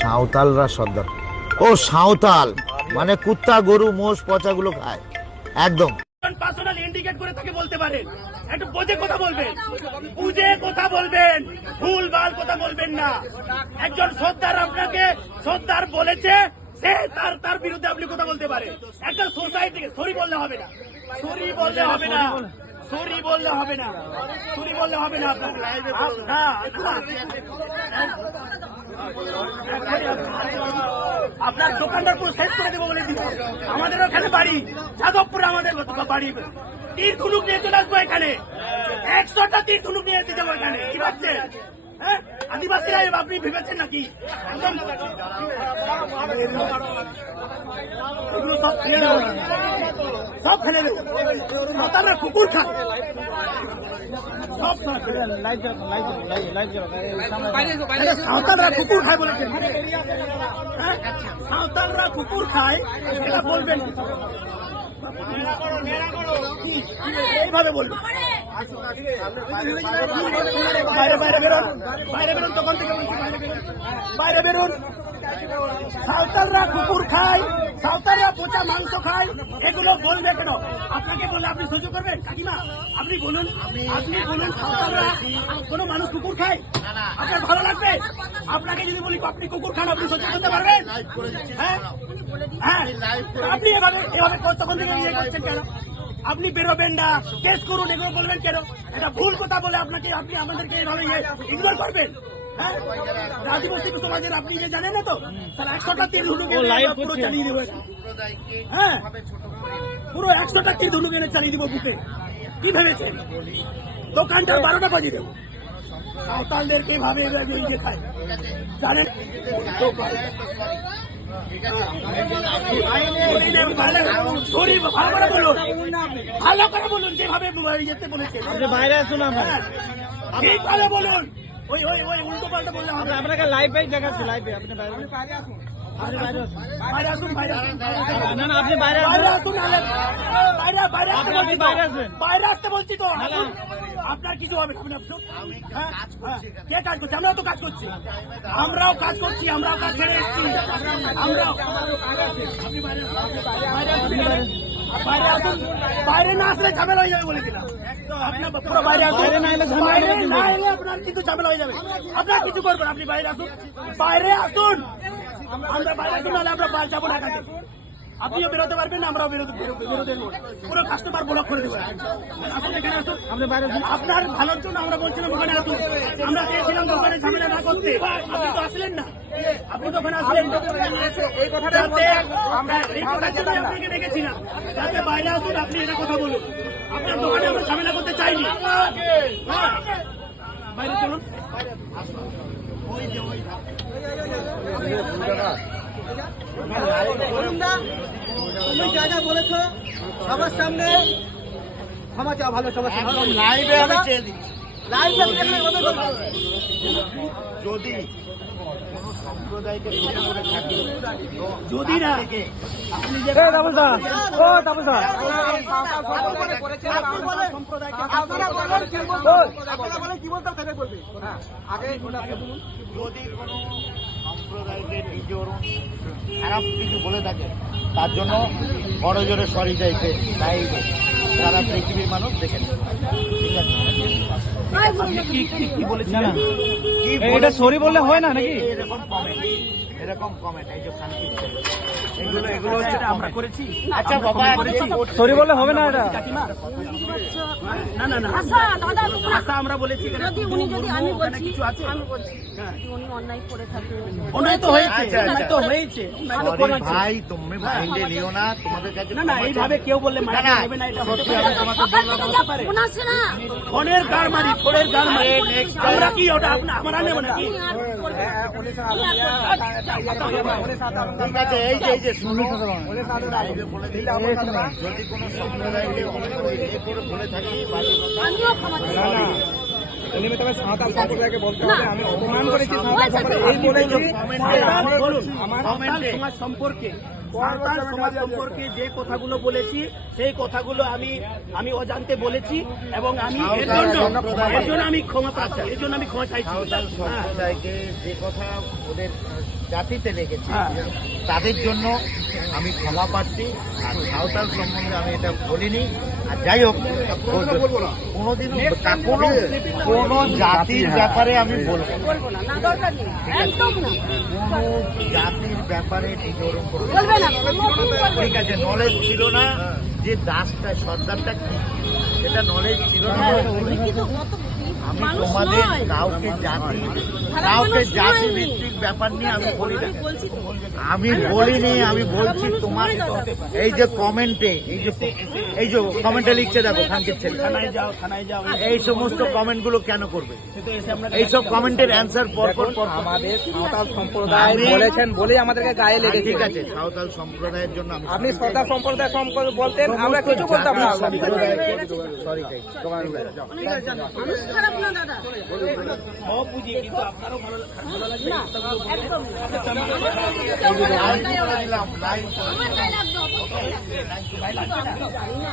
সাঁওতালরা সর্দার। ও সাঁওতাল মানে কুত্তা গরু মোষ পচাগুলো খায় একদম। পার্সোনাল ইন্ডিকেট করে তাকে বলতে পারেন, একটু বুঝে কথা বলবেন, বুঝে কথা বলবেন, ভুল ভাল কথা বলবেন না। একজন সর্দার আপনাকে সর্দার বলেছে, সে তার বিরুদ্ধে আপনি কথা বলতে পারেন। একটা সোসাইটিকে সরি বললে হবে না, সরি বললে হবে না, সরি বললে হবে না, সরি বললে হবে না। আপনার দোকানদার পুরো শেষ করে দেবো বলে দিচ্ছি। আমাদের ওখানে বাড়ি যাদবপুরে, আমাদের বাড়ি তীর ধনুক নিয়ে চলে আসবো এখানে, 100টা তীর ধনুক নিয়ে এসে যাবো এখানে। কি ভাবছেন? হ্যাঁ, আদিবাসীরা আপনি ভেবেছেন নাকি? একদম এগুলো সব ফেলে দেবো, সব ফেলে দেবো। সাঁওতালরা কুকুর খায়, সব সাঁওতালরা কুকুর খায় বলেছেন। সাঁওতালরা কুকুর খায় এটা বলবেন, এইভাবে বলবেন। বাইরে বাইরে বেরোন, বাইরে বেরোন, তখন থেকে বলছি বাইরে বেরোন, বাইরে বেরোন। সাঁওতালরা কুকুর খায়, সাঁওতালরা পচা মাংস খায়, এগুলো বলবে কেন? আপনাকে বললে আপনি সহ্য করবেন? কাকিমা আপনি বলুন, আপনি বলুন সাঁওতালরা কোনো মানুষ কুকুর খায়? আপনার ভালো লাগবে? আপনাকে যদি বলি আপনি কুকুর খান, আপনি সহ্য করতে পারবেন? হ্যাঁ হ্যাঁ, আপনি এভাবে এভাবে তখন থেকে ইয়ে করছেন কেন? আপনি বেরোবেন না, কেস করুন, এগুলো বলবেন কেন? এটা ভুল কথা বলে আপনাকে, আপনি আমাদেরকে এইভাবে ইগনোর করবেন? হ্যাঁ, আদিবাসী সমাজের আপনি যে জানেন না তো, তাহলে 100টা তীর ধনুক পুরো চালিয়ে দেবো। হ্যাঁ, পুরো 100টা তীর ধনুক এনে চালিয়ে দিব বুকে। কি ভেবেছেন? দোকানটা 12টা বাজিয়ে দেবো। সাঁওতালদেরকে ভাবে ইয়ে খায় জানেন। ভালো করে বলুন, যেভাবে ইয়েতে বলেছেন। বাইরে আসুন, ঠিকভাবে বলুন, ওই ওই ওই উল্টো পাল্টা বললে হবে। আপনাকে লাইভে দেখাচ্ছি, লাইভে আপনি বাইরে আসুন, বাইরে আসুন, বাইরে আসুন, না না আপনি বাইরে বাইরে আসুন, আসুন, বাইরে বাইরে আসতে বলছি তো, বাইরে আসবেন, বাইরে আসতে বলছি তো। আপনার কিছু হবে না, কে কাজ করছে? আমরাও তো কাজ করছি, আমরাও কাজ করছি, আমরাও কাজ ছেড়ে এসেছি, আমরাও। আপনি বাইরে বাইরে আসুন, বাইরে না আসলে ঝামেলা হয়ে যাবে বলে দিলাম। আপনার পুরো বাইরে আসুন, বাইরে না এলে আপনার কিন্তু ঝামেলা হয়ে যাবে। আপনার কিছু করবেন, আপনি বাইরে আসুন, বাইরে আসুন। আমরা বাইরে আসুন, নাহলে আমরা যাবো না এখান থেকে। আপনিও বেরোতে পারবেন না, আমরাও বেরোতে পুরো কাস্টমার ব্লক করে দেবো। আসুন, এখানে আসুন, আপনার ভালোর জন্য আমরা বলছিলাম ওখানে আসুন। আমরা চেয়েছিলাম দোকানে ঝামেলা না করতে, আপনি তো আসলেন না। আপনি তো ওখানে আসলেন, এই কথাটা আপনাকে দেখেছিলাম। যাতে বাইরে আসুন, আপনি এটা কথা বলুন। আপনার দোকানে আমরা ঝামেলা করতে চাইনি। বাইরে চলুন। তুমি যা যা বলেছ সবার সামনে ক্ষমা চাও, ভালো সবার সামনে লাইভে আমি চেয়ে দিচ্ছি। যদি সম্প্রদায়কে যদি না আপনি যে যদি কোনো সম্প্রদায়কে নিজের খারাপ কিছু বলে থাকে, তার জন্য বড় জোরে সরি চাইছে, তাই সারা পৃথিবীর মানুষ দেখেন। ঠিক আছে, আপনি কি বলেছেন? এটা সরি বললে হয় না নাকি? এরকম কমেন্ট এই যে এগুলো হচ্ছে আমরা করেছি। আচ্ছা বাবা, সরি বললে হবে না এটা? না না না, আশা আমরা বলেছি। কিছু আছে, অন্যায় তো হয়েছে, অন্যায় তো হয়েছে। ভাই তুমি মাইন্ডে নিও না, তোমাদের কাছে না না, এইভাবে কেউ বললে মাইন্ডে নেবে না। এটা সত্যি আমি তোমাকে বললাম, ফোনের গার মারি, ফোনের গার মারি। আমরা কি ওটা আমরা নেব নাকি? ঠিক আছে, এই যে শুনুন, যদি কোনো সম্প্রদায়কে বলে থাকি সাঁওতাল সম্প্রদায়কে বলতে হবে আমি অপমান করেছি, সাঁওতাল সম্প্রদায় এই বলেছি। আমার সমাজ সম্পর্কে সাঁওতাল সমাজ সম্পর্কে যে কথাগুলো বলেছি সেই কথাগুলো আমি অজান্তে বলেছি এবং আমি এর জন্য আমি ক্ষমা প্রার্থী, এর জন্য আমি ক্ষমা চাইছি। সাঁওতাল হ্যাঁ। সম্প্রদায়কে যে কথা ওদের জাতিতে লেগেছে হ্যাঁ। তাদের জন্য আমি ক্ষমা প্রার্থী। আর সাঁওতাল সম্বন্ধে আমি এটা বলিনি। আর যাই হোক, কোনোদিন কোনো জাতির ব্যাপারে আমি বলবো না। বলবো না, না দরকার নেই, একদম না। কোনো জাতির ব্যাপারে ডিজোরম করবো না। বলবে না, কোনোদিন বলবে না। ঠিক আছে, নলেজ ছিল না যে দাসটা সর্দারটা কি, সেটা নলেজ ছিল না। হ্যাঁ, লিখিত কত আমি মানুষ তোমাদের নয়। কাউকে জাতি খারাপ মানুষ জাতি নয়। ভিত্তিক ব্যাপার নিয়ে আমি বলি না। আমি বলছি তো। আমি বলিনি, আমি খারাপ বলছি মানুষ তোমার নয় দাদা। এই যে কমেন্টে, এই যে কমেন্টে লিখছে দেখো খানকির ছেলে, থানায় যাও, থানায় যাও, এই সমস্ত কমেন্ট গুলো কেন করবে? সে তো এসে আমরা এইসব কমেন্টের অ্যান্সার পর পর পর পর। আমাদের সাঁওতাল সম্প্রদায় আমি- বলেছেন বলেই আমাদেরকে গায়ে লেগেছে। ঠিক আছে, সাঁওতাল সম্প্রদায়ের জন্য আমি আপনি সাঁওতাল সম্প্রদায় সম্পর্কে বলতেন, আমরা কিছু বলতাম না। সরি মানুষ খারাপ না দাদা। সব বুঝি, কিন্তু আপনারও ভালো লাগছে। না, একদম না। লাইভ করে দিলাম, লাইভ করে দিলাম। আমার গায়ে লাগবে, অবশ্যই লাগবে। আমি জানি না।